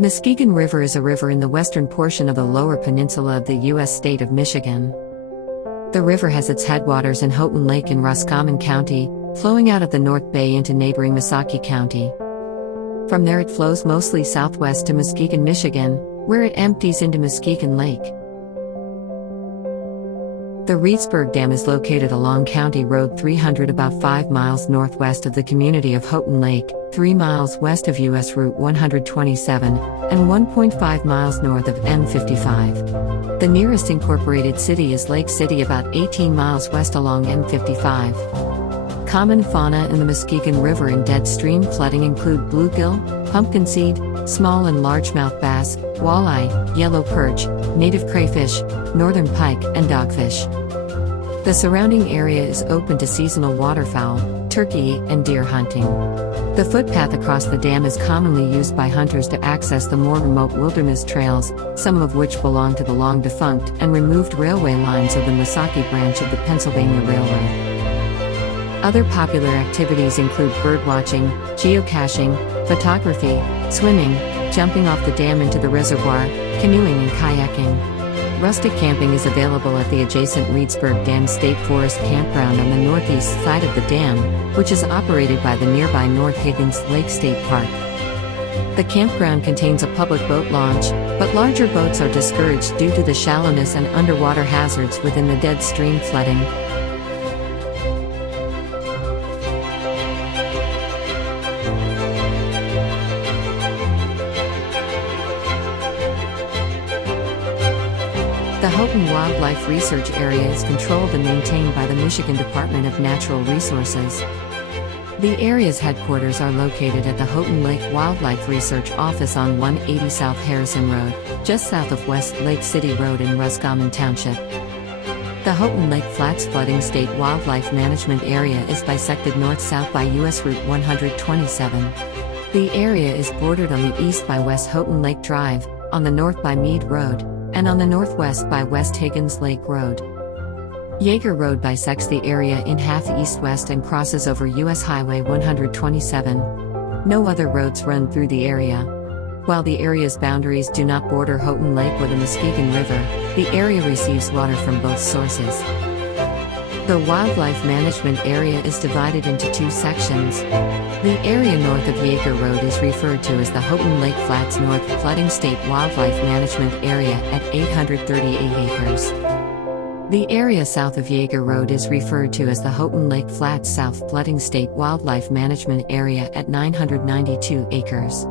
Muskegon River is a river in the western portion of the lower peninsula of the U.S. state of Michigan. The river has its headwaters in Houghton Lake in Roscommon County, flowing out of the North Bay into neighboring Muskegon County. From there it flows mostly southwest to Muskegon, Michigan, where it empties into Muskegon Lake. The Reedsburg Dam is located along County Road 300 about 5 miles northwest of the community of Houghton Lake, 3 miles west of U.S. Route 127, and 1.5 miles north of M55. The nearest incorporated city is Lake City, about 18 miles west along M55. Common fauna in the Muskegon River and dead stream flooding include bluegill, pumpkin seed, small and largemouth bass, walleye, yellow perch, native crayfish, northern pike, and dogfish. The surrounding area is open to seasonal waterfowl, turkey, and deer hunting. The footpath across the dam is commonly used by hunters to access the more remote wilderness trails, some of which belong to the long-defunct and removed railway lines of the Muskegon branch of the Pennsylvania Railroad. Other popular activities include birdwatching, geocaching, photography, swimming, jumping off the dam into the reservoir, canoeing and kayaking. Rustic camping is available at the adjacent Reedsburg Dam State Forest campground on the northeast side of the dam, which is operated by the nearby North Higgins Lake State Park. The campground contains a public boat launch, but larger boats are discouraged due to the shallowness and underwater hazards within the dead stream flooding. The Houghton Wildlife Research Area is controlled and maintained by the Michigan Department of Natural Resources. The area's headquarters are located at the Houghton Lake Wildlife Research Office on 180 South Harrison Road, just south of West Lake City Road in Roscommon Township. The Houghton Lake Flats Flooding State Wildlife Management Area is bisected north-south by U.S. Route 127. The area is bordered on the east by West Houghton Lake Drive, on the north by Meade Road, and on the northwest by West Higgins Lake Road. Yeager Road bisects the area in half east-west and crosses over U.S. Highway 127. No other roads run through the area. While the area's boundaries do not border Houghton Lake or the Muskegon River, the area receives water from both sources. The Wildlife Management Area is divided into two sections. The area north of Yeager Road is referred to as the Houghton Lake Flats North Flooding State Wildlife Management Area at 838 acres. The area south of Yeager Road is referred to as the Houghton Lake Flats South Flooding State Wildlife Management Area at 992 acres.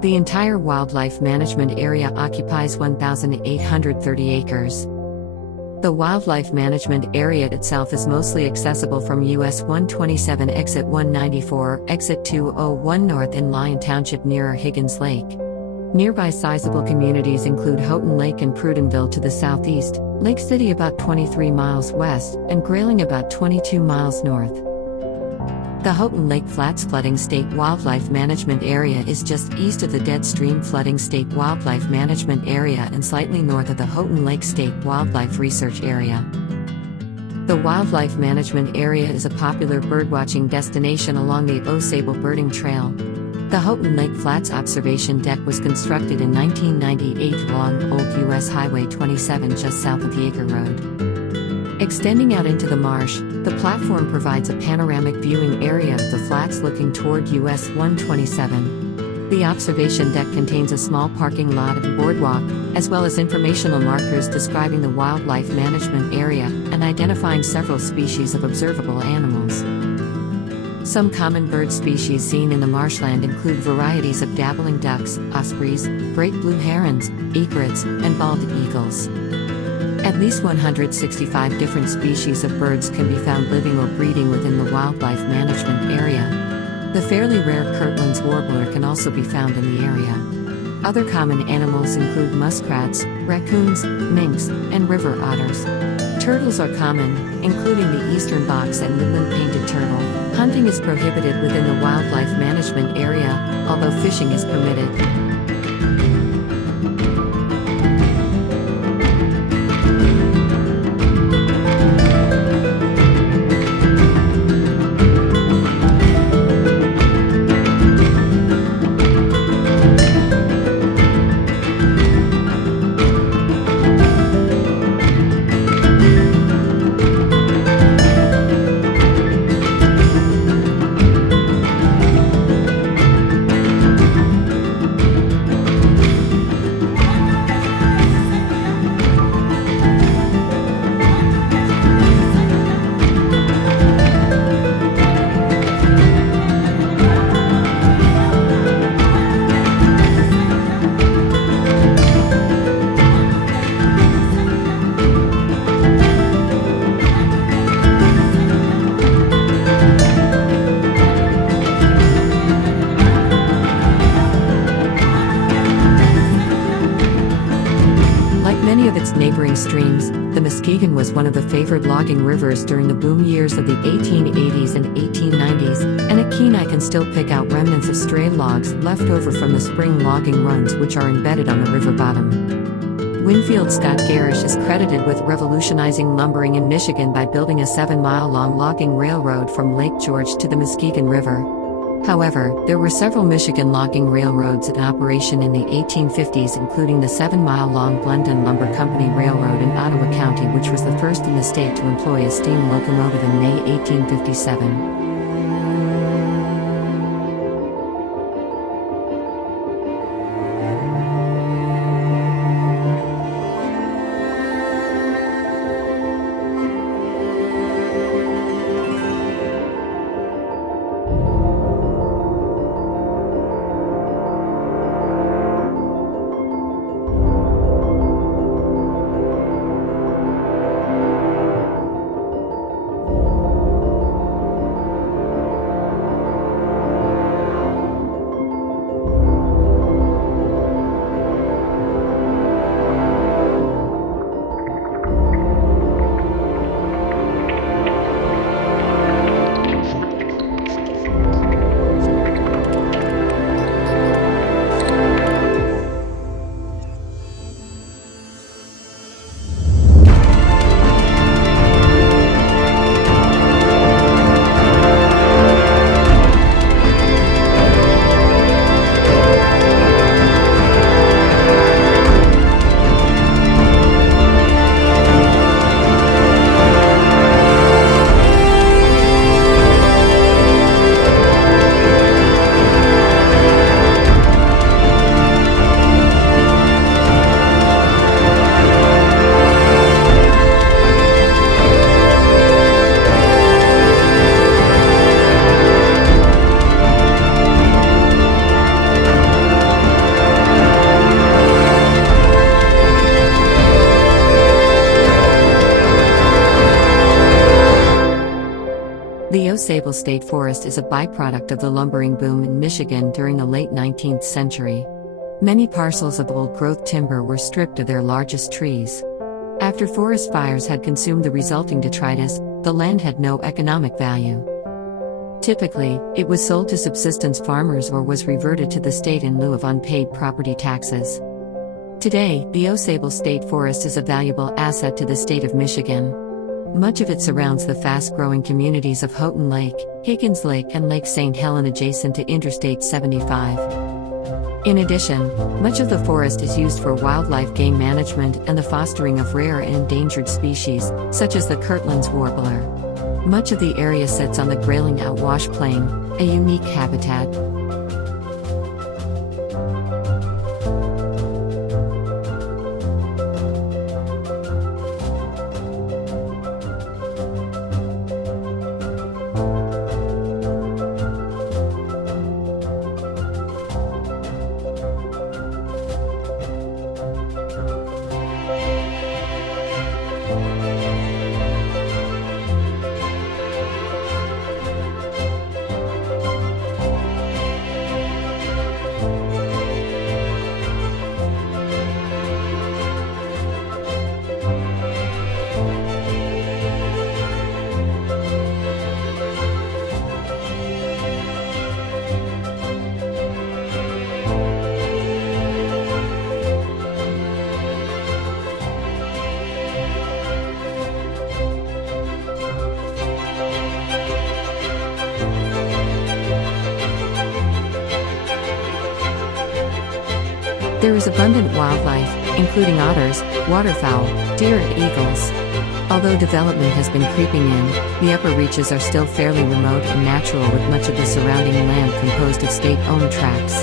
The entire Wildlife Management Area occupies 1,830 acres. The Wildlife Management Area itself is mostly accessible from US 127 Exit 194, Exit 201 north in Lyon Township near Higgins Lake. Nearby sizable communities include Houghton Lake and Prudenville to the southeast, Lake City about 23 miles west, and Grayling about 22 miles north. The Houghton Lake Flats Flooding State Wildlife Management Area is just east of the Dead Stream Flooding State Wildlife Management Area and slightly north of the Houghton Lake State Wildlife Research Area. The Wildlife Management Area is a popular birdwatching destination along the Osable Birding Trail. The Houghton Lake Flats Observation Deck was constructed in 1998 along Old U.S. Highway 27 just south of Yeager Road. Extending out into the marsh, the platform provides a panoramic viewing area of the flats looking toward US 127. The observation deck contains a small parking lot and boardwalk, as well as informational markers describing the wildlife management area and identifying several species of observable animals. Some common bird species seen in the marshland include varieties of dabbling ducks, ospreys, great blue herons, egrets, and bald eagles. At least 165 different species of birds can be found living or breeding within the wildlife management area. The fairly rare Kirtland's warbler can also be found in the area. Other common animals include muskrats, raccoons, minks, and river otters. Turtles are common, including the eastern box and midland painted turtle. Hunting is prohibited within the wildlife management area, although fishing is permitted. of its neighboring streams, the Muskegon was one of the favored logging rivers during the boom years of the 1880s and 1890s, and at Kenai can still pick out remnants of stray logs left over from the spring logging runs which are embedded on the river bottom. Winfield Scott Garish is credited with revolutionizing lumbering in Michigan by building a 7-mile-long logging railroad from Lake George to the Muskegon River. However, there were several Michigan logging railroads in operation in the 1850s, including the 7-mile-long Glendon Lumber Company Railroad in Ottawa County, which was the first in the state to employ a steam locomotive in May 1857. The Osable State Forest is a byproduct of the lumbering boom in Michigan during the late 19th century. Many parcels of old-growth timber were stripped of their largest trees. After forest fires had consumed the resulting detritus, the land had no economic value. Typically, it was sold to subsistence farmers or was reverted to the state in lieu of unpaid property taxes. Today, the Osable State Forest is a valuable asset to the state of Michigan. Much of it surrounds the fast-growing communities of Houghton Lake, Higgins Lake and Lake St. Helen adjacent to Interstate 75. In addition, much of the forest is used for wildlife game management and the fostering of rare and endangered species, such as the Kirtland's warbler. Much of the area sits on the Grayling Outwash Plain, a unique habitat. There is abundant wildlife, including otters, waterfowl, deer and eagles. Although development has been creeping in, the upper reaches are still fairly remote and natural, with much of the surrounding land composed of state-owned tracts.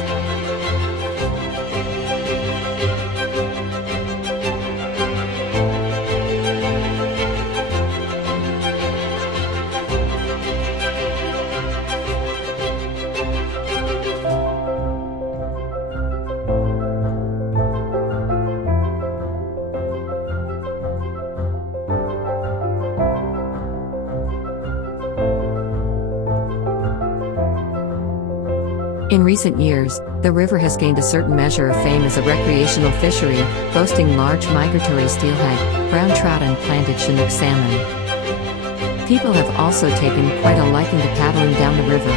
In recent years, the river has gained a certain measure of fame as a recreational fishery, boasting large migratory steelhead, brown trout and planted Chinook salmon. People have also taken quite a liking to paddling down the river.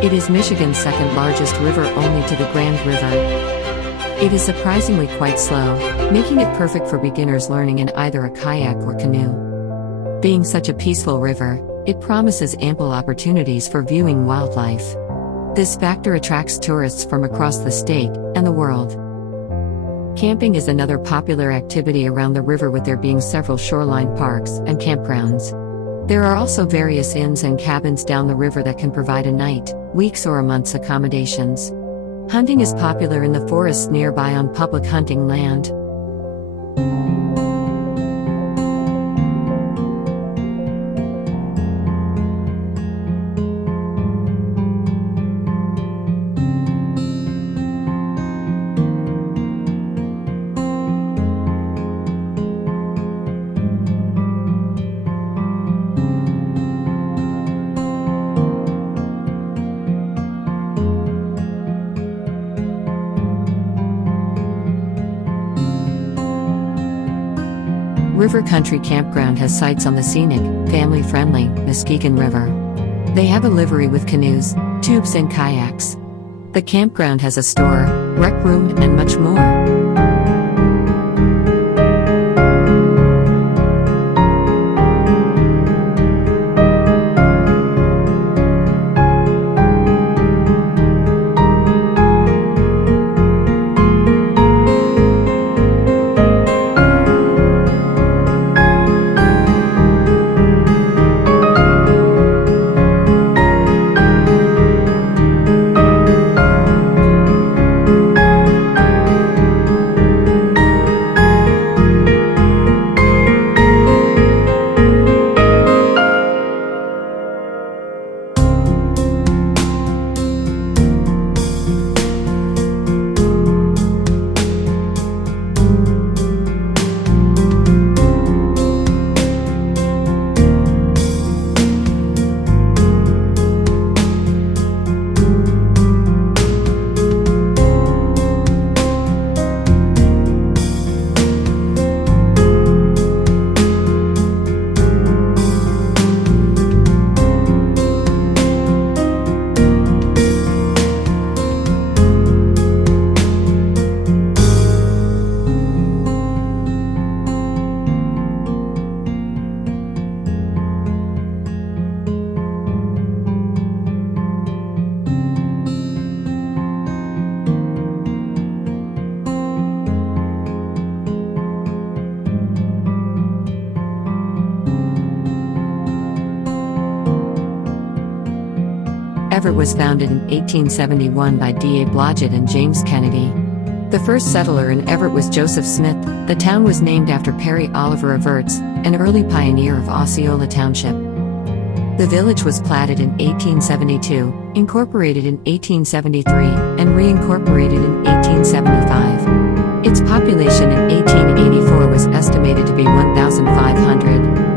It is Michigan's second largest river only to the Grand River. It is surprisingly quite slow, making it perfect for beginners learning in either a kayak or canoe. Being such a peaceful river, it promises ample opportunities for viewing wildlife. This factor attracts tourists from across the state and the world. Camping is another popular activity around the river, with there being several shoreline parks and campgrounds. There are also various inns and cabins down the river that can provide a night, week's or a month's accommodations. Hunting is popular in the forests nearby on public hunting land. River Country Campground has sites on the scenic, family-friendly Muskegon River. They have a livery with canoes, tubes and kayaks. The campground has a store, rec room and much more. Evart was founded in 1871 by D.A. Blodgett and James Kennedy. The first settler in Evart was Joseph Smith. The town was named after Perry Oliver Evarts, an early pioneer of Osceola Township. The village was platted in 1872, incorporated in 1873, and reincorporated in 1875. Its population in 1884 was estimated to be 1,500.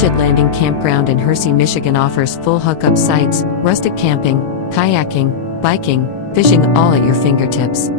Budget Landing Campground in Hersey, Michigan offers full hookup sites, rustic camping, kayaking, biking, fishing, all at your fingertips.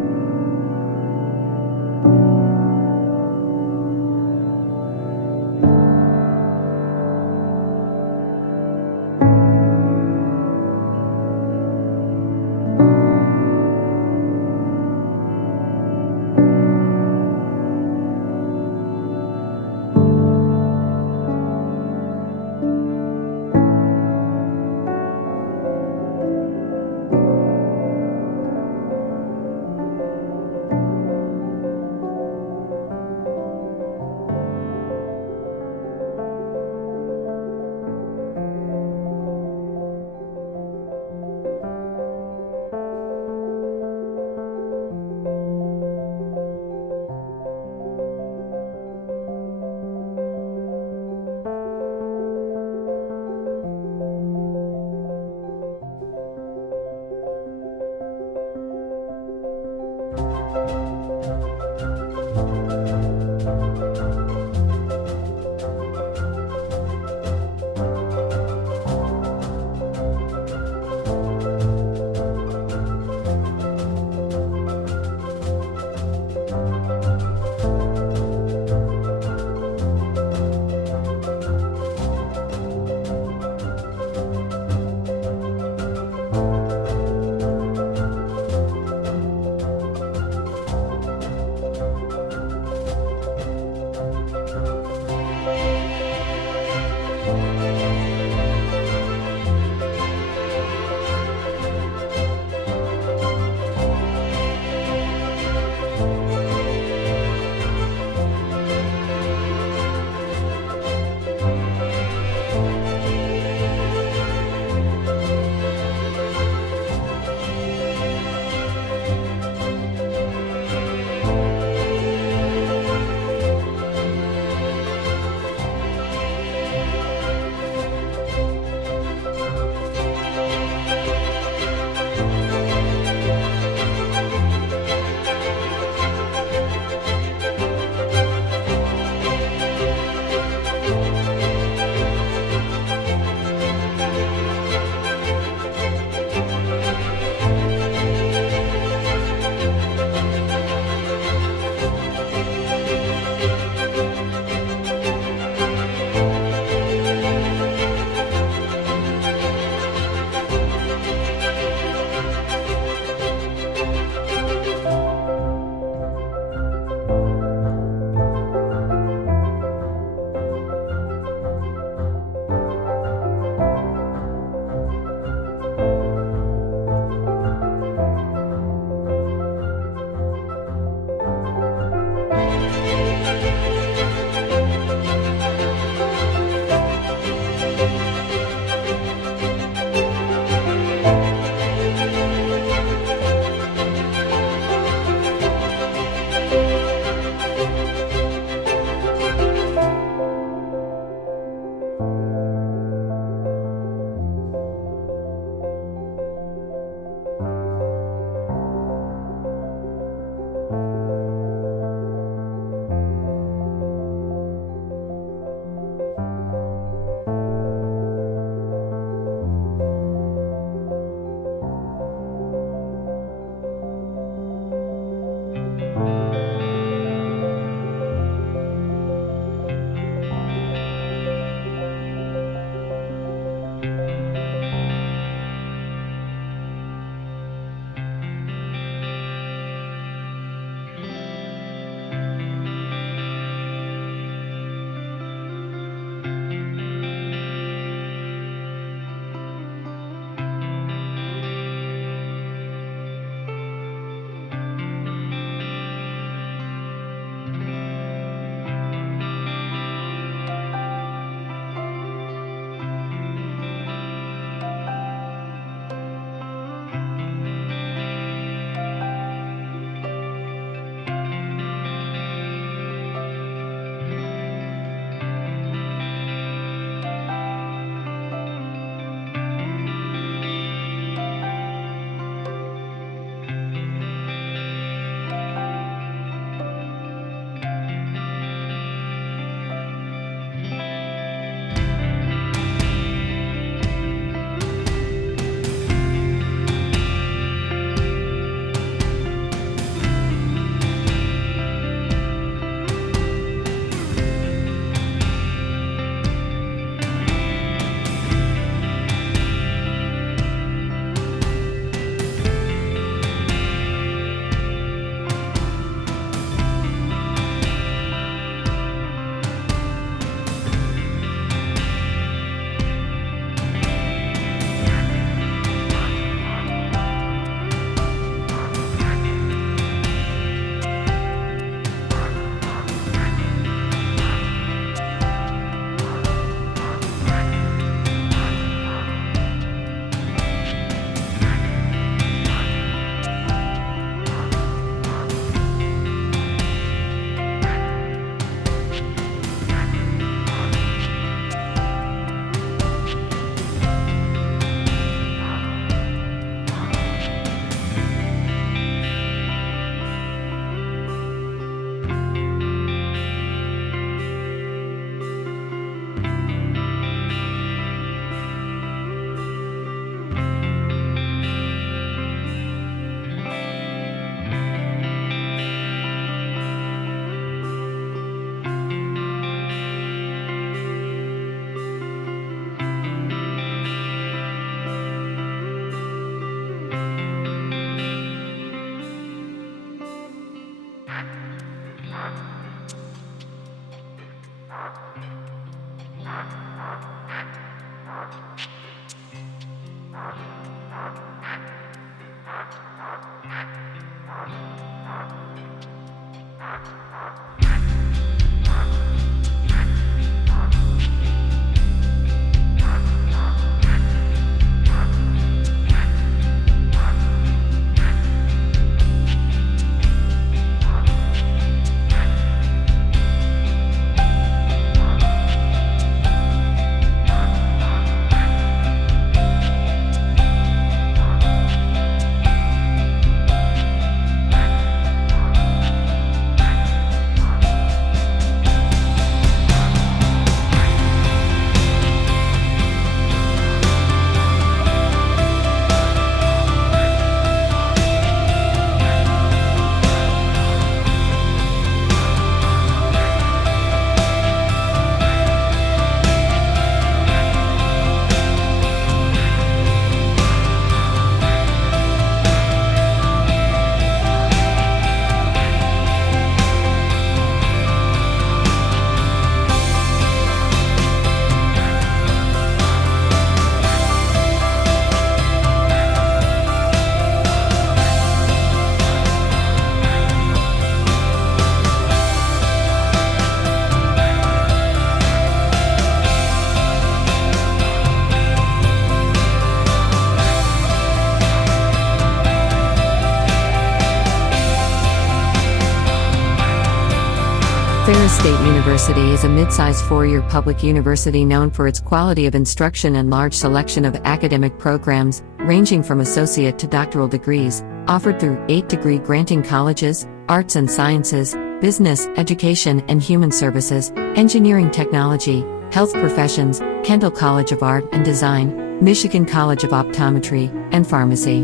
Ferris State University is a mid-sized four-year public university known for its quality of instruction and large selection of academic programs, ranging from associate to doctoral degrees, offered through 8 degree-granting colleges, arts and sciences, business, education and human services, engineering technology, health professions, Kendall College of Art and Design, Michigan College of Optometry, and Pharmacy.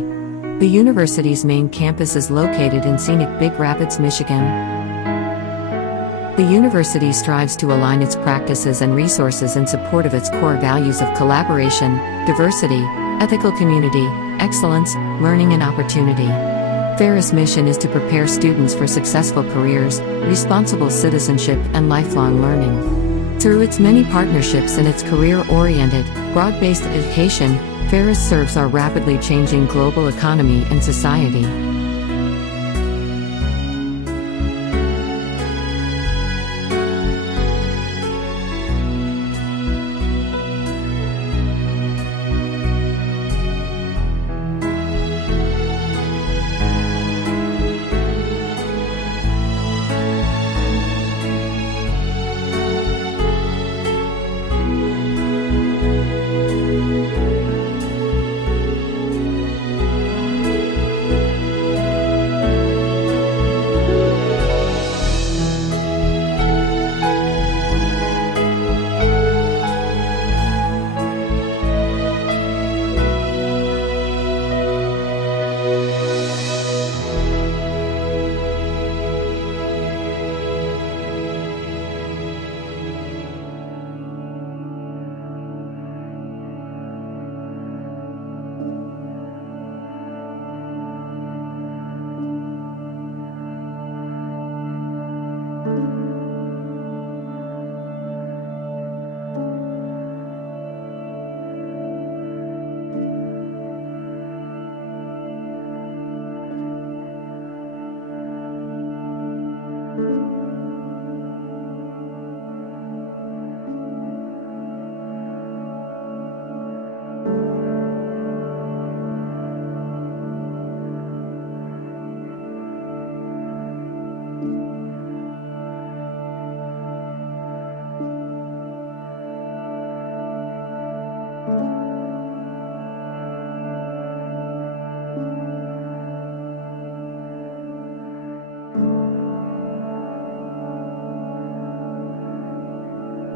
The university's main campus is located in scenic Big Rapids, Michigan. The university strives to align its practices and resources in support of its core values of collaboration, diversity, ethical community, excellence, learning and opportunity. Ferris' mission is to prepare students for successful careers, responsible citizenship and lifelong learning. Through its many partnerships and its career-oriented, broad-based education, Ferris serves our rapidly changing global economy and society.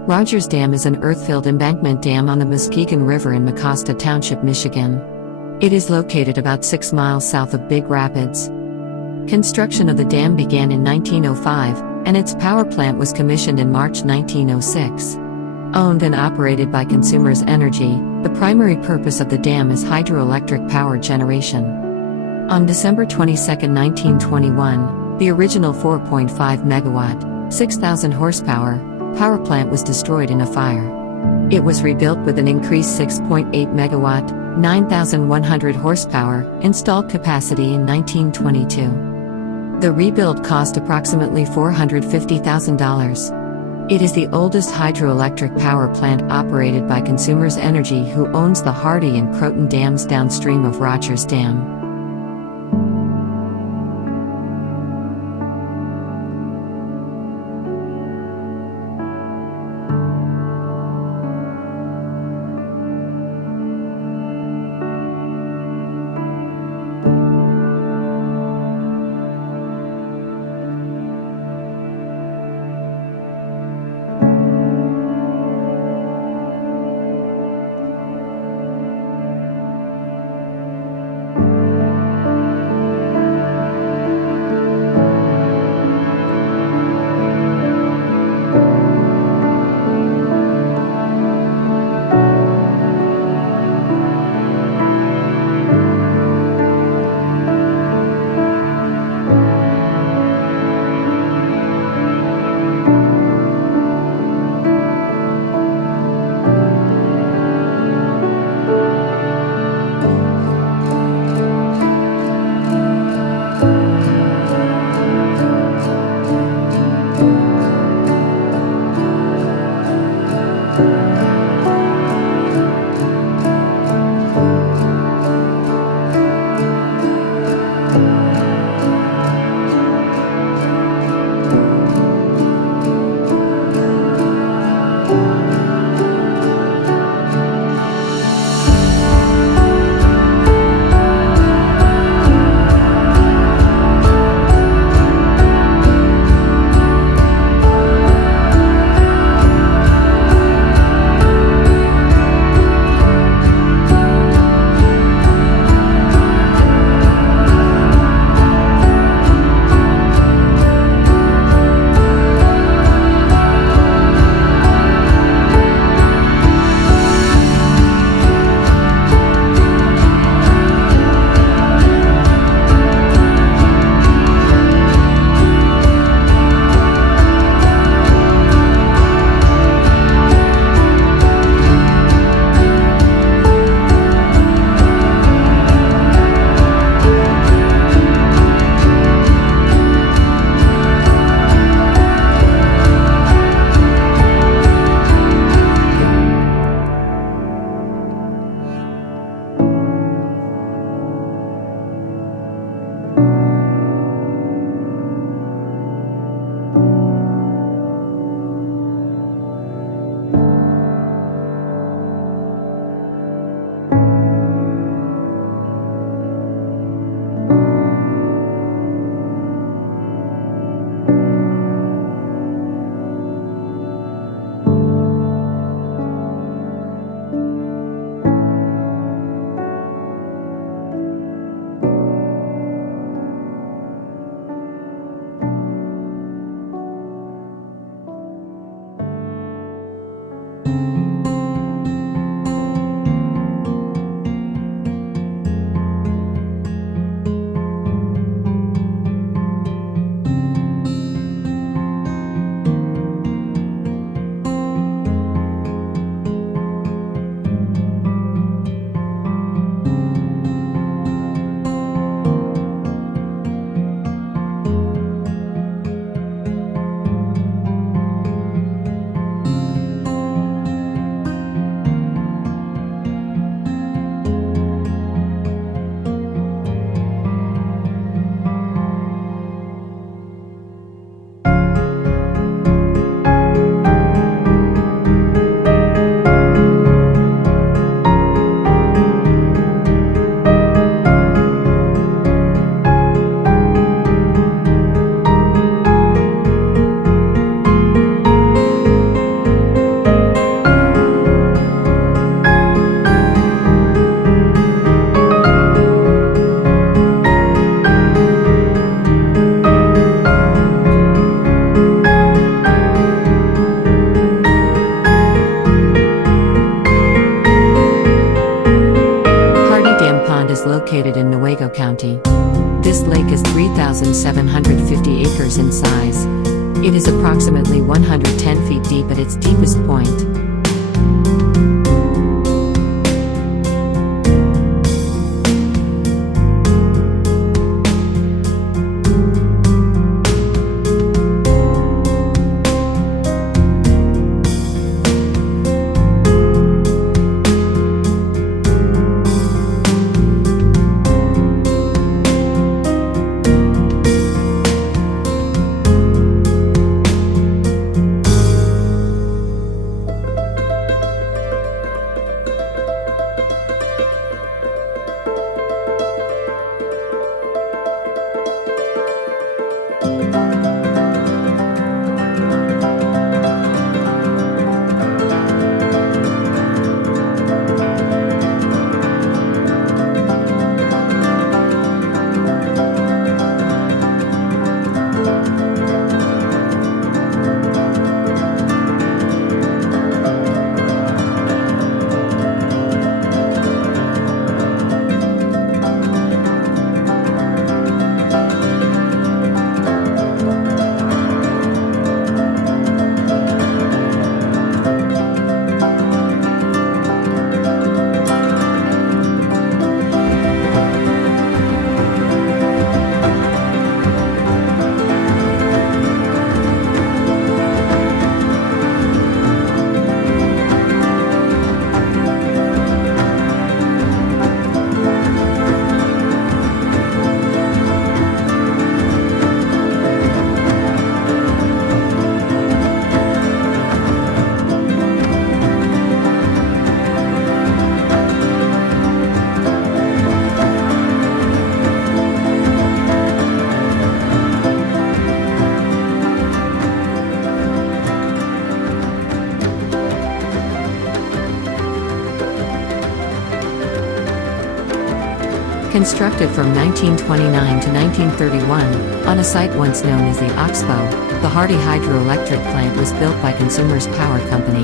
Rogers Dam is an earth-filled embankment dam on the Muskegon River in Mecosta Township, Michigan. It is located about 6 miles south of Big Rapids. Construction of the dam began in 1905, and its power plant was commissioned in March 1906. Owned and operated by Consumers Energy, the primary purpose of the dam is hydroelectric power generation. On December 22, 1921, the original 4.5 megawatt, 6,000 horsepower, power plant was destroyed in a fire. It was rebuilt with an increased 6.8 megawatt, 9,100 horsepower, installed capacity in 1922. The rebuild cost approximately $450,000. It is the oldest hydroelectric power plant operated by Consumers Energy, who owns the Hardy and Croton dams downstream of Rogers Dam. located in Newaygo County. This lake is 3,750 acres in size. It is approximately 110 feet deep at its deepest point. Constructed from 1929 to 1931, on a site once known as the Oxbow, the Hardy hydroelectric plant was built by Consumers Power Company.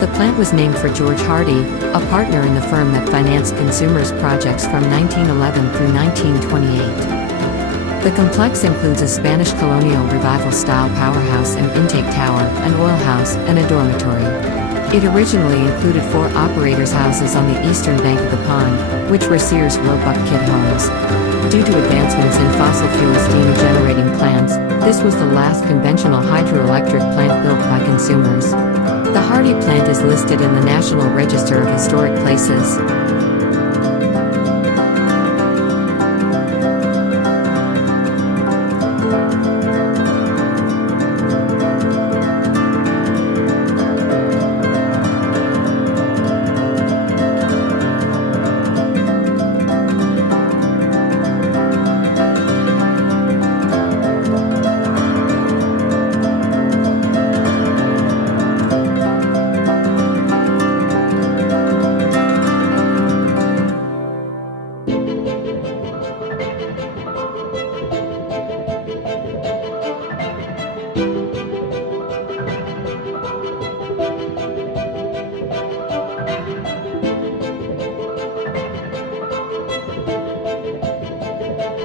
The plant was named for George Hardy, a partner in the firm that financed Consumers projects from 1911 through 1928. The complex includes a Spanish colonial revival-style powerhouse and intake tower, an oil house, and a dormitory. It originally included 4 operators' houses on the eastern bank of the pond, which were Sears Roebuck kit homes. Due to advancements in fossil fuel steam generating plants, this was the last conventional hydroelectric plant built by Consumers. The Hardy plant is listed in the National Register of Historic Places.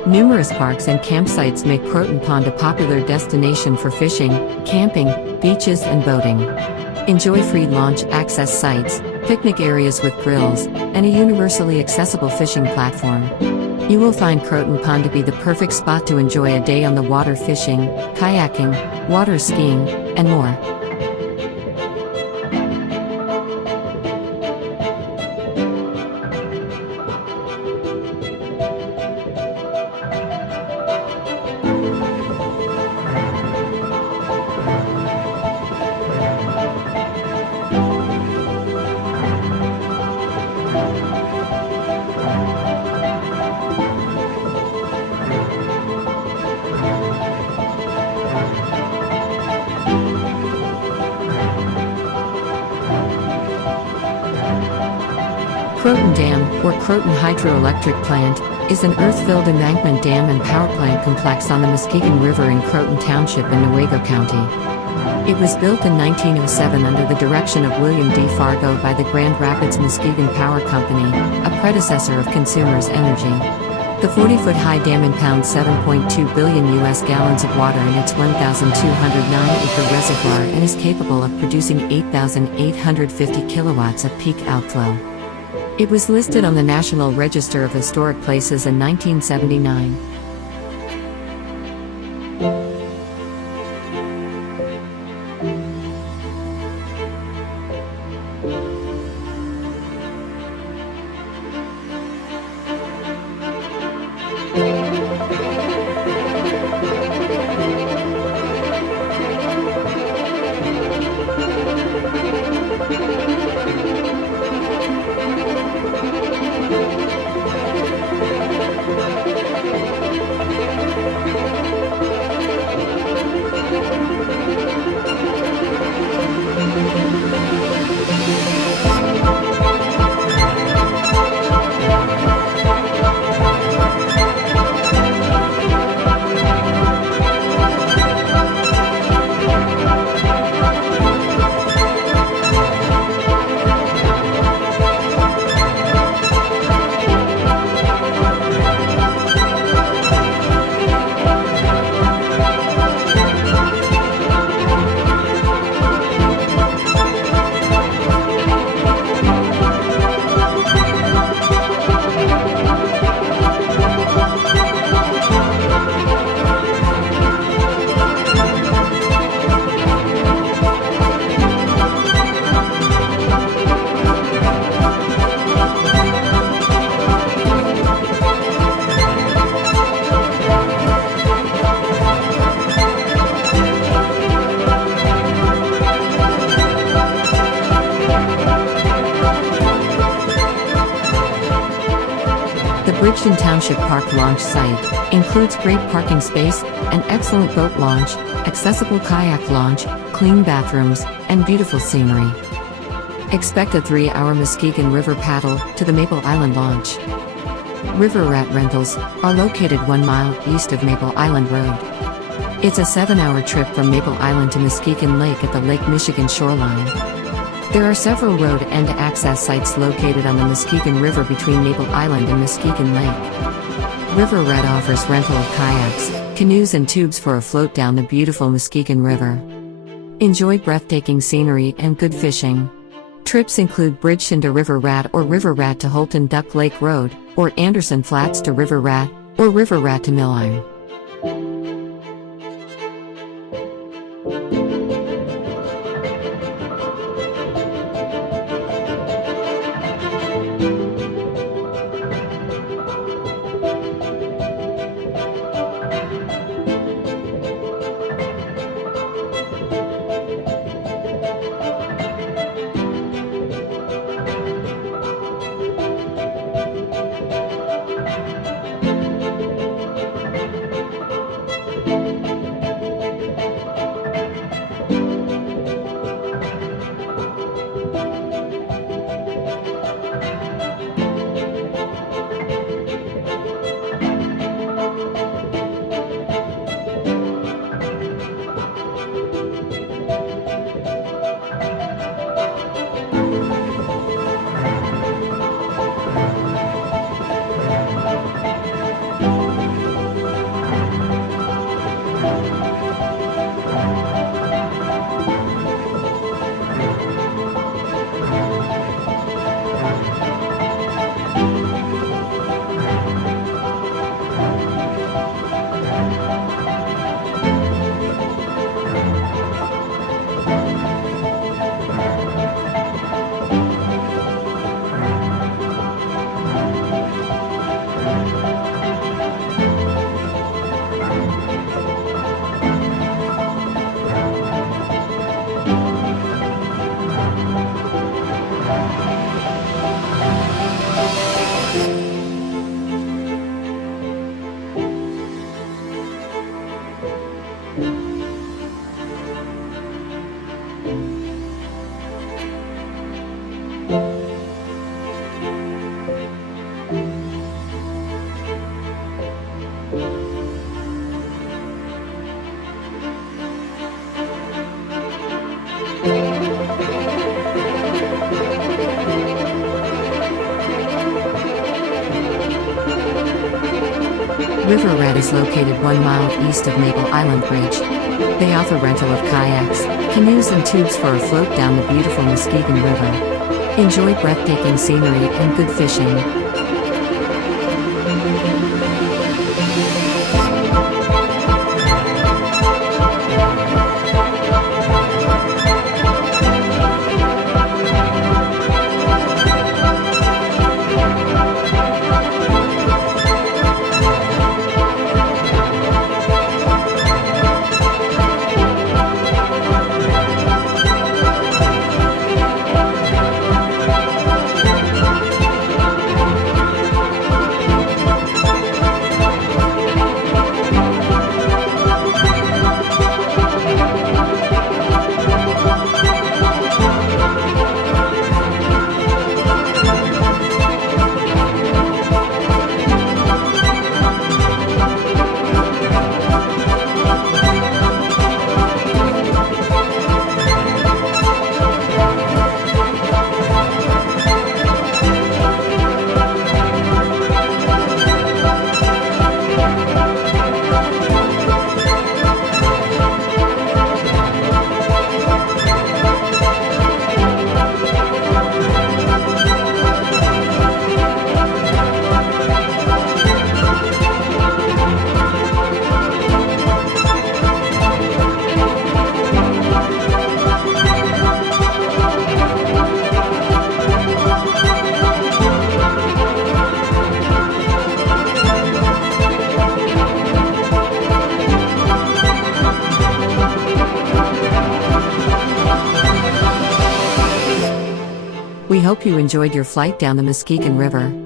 Numerous parks and campsites make Croton Pond a popular destination for fishing, camping, beaches, and boating. Enjoy free launch access sites, picnic areas with grills, and a universally accessible fishing platform. You will find Croton Pond to be the perfect spot to enjoy a day on the water fishing, kayaking, water skiing, and more. Croton Dam, or Croton Hydroelectric Plant, is an earth-filled embankment dam and power plant complex on the Muskegon River in Croton Township in Newaygo County. It was built in 1907 under the direction of William D. Fargo by the Grand Rapids Muskegon Power Company, a predecessor of Consumers Energy. The 40-foot-high dam impounds 7.2 billion U.S. gallons of water in its 1,209-acre reservoir and is capable of producing 8,850 kilowatts of peak outflow. It was listed on the National Register of Historic Places in 1979. Bridgeton Township Park launch site includes great parking space, an excellent boat launch, accessible kayak launch, clean bathrooms, and beautiful scenery. Expect a 3-hour Muskegon River paddle to the Maple Island launch. River Rat rentals are located 1 mile east of Maple Island Road. It's a 7-hour trip from Maple Island to Muskegon Lake at the Lake Michigan shoreline. There are several road and access sites located on the Muskegon River between Maple Island and Muskegon Lake. River Rat offers rental of kayaks, canoes and tubes for a float down the beautiful Muskegon River. Enjoy breathtaking scenery and good fishing. Trips include Bridgeton to River Rat or River Rat to Houghton Duck Lake Road, or Anderson Flats to River Rat, or River Rat to Mill Iron. River Red is located 1 mile east of Maple Island Bridge. They offer rental of kayaks, canoes and tubes for a float down the beautiful Muskegon River. Enjoy breathtaking scenery and good fishing. We hope you enjoyed your flight down the Muskegon River.